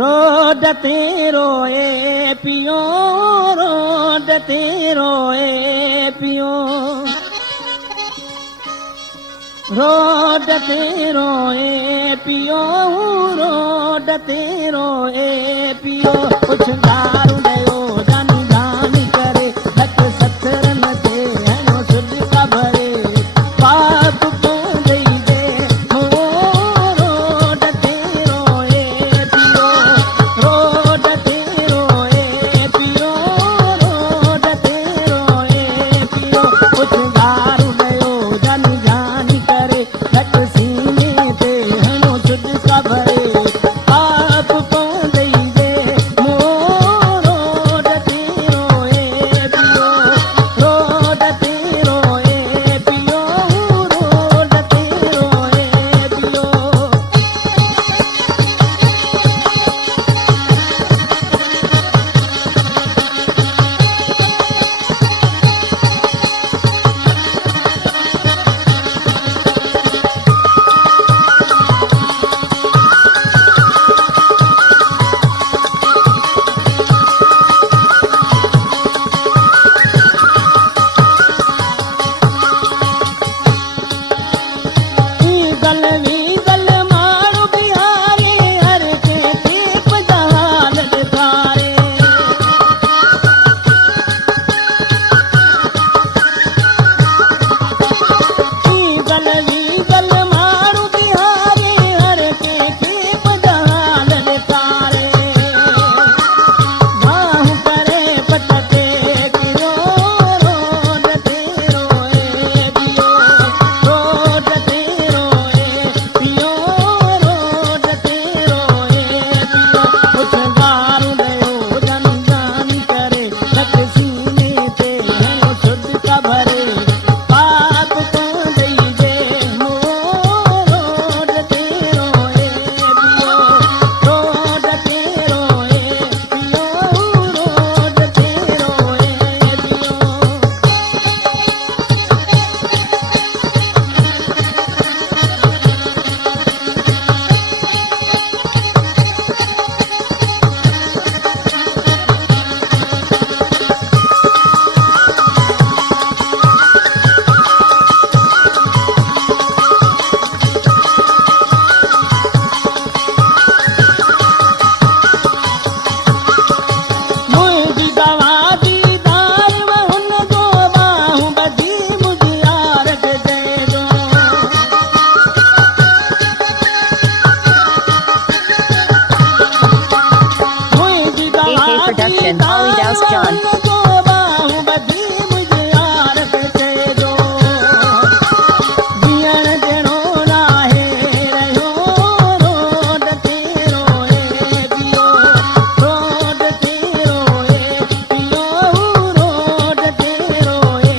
रोडते रोए पियो रोडते रोए पियो रोडते रोए पियो रोडते रोए पियो कुछ दारू दयो जानी जानी करे लख सत्तर न थे हणो सुध का भरे पाप को दई दे रोडते रोए पियो रोडते रोए पियो रोडते रोए पियो कुछ दारू दयो जानी जानी करे लख सीने ते हणो सुध का भरे पाप को दई दे रोडते रोए पियो रोडते रोए पियो रोडते रोए पियो वीगल मारू बिहारी हर के टीप जहाल दिखारे वीगल मारू बिहारी हर के टीप जहाल दिखारे बाहु करे पटके पियो रोडते रोए पियो रोडते रोए पियो रोडते रोए पियो कुछ दारू दयो जानी जानी करे लख सीने ते हणो सुध का भरे पाप को दई दे रोडते रोए पियो रोडते रोए पियो रोडते रोए पियो मुझी दवा दीदार हुन जो बाहूं बधी मुझी यार के दे दो मुझी दवा Production, Holly Douse John. जो बाहूं बधी मुझी यार के दे दो जीअण जहिड़ो नाहे रहियो रोडते रोए पियो रोडते रोए पियो रोडते रोए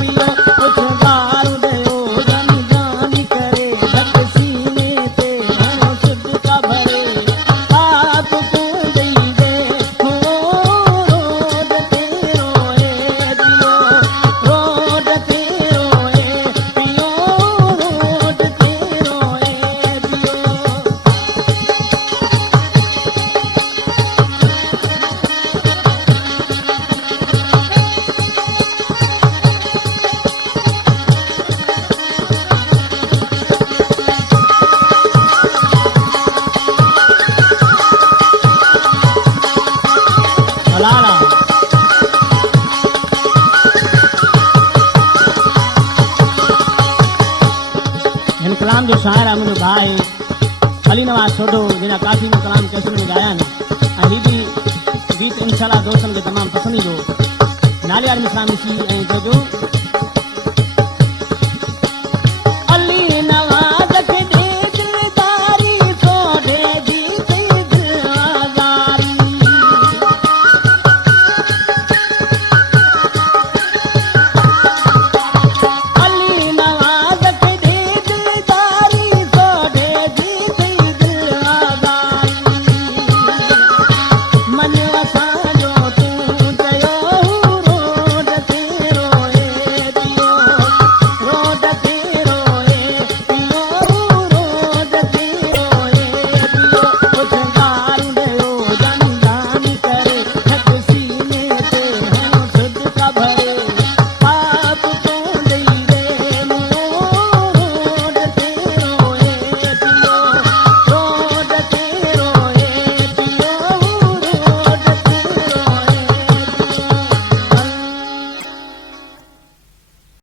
पियो कुछ दारू दयो जानी जानी करे लख सीने ते हणो सुध का भरे पाप को दई दे रोडते रोए पियो रोडते रोए पियो रोडते रोए पियो फलाना हिन कलाम जो शाइर आहे मुंहिंजो भाउ आहे अली नवाज़ सोढो जिन काफ़ी में कलाम कैसेट में ॻाया आहिनि ऐं हीअ बि गीत इंशाअल्लाह दोस्तनि खे तमामु पसंदि ईंदो नाले वारे में सां ॾिसी ऐं जो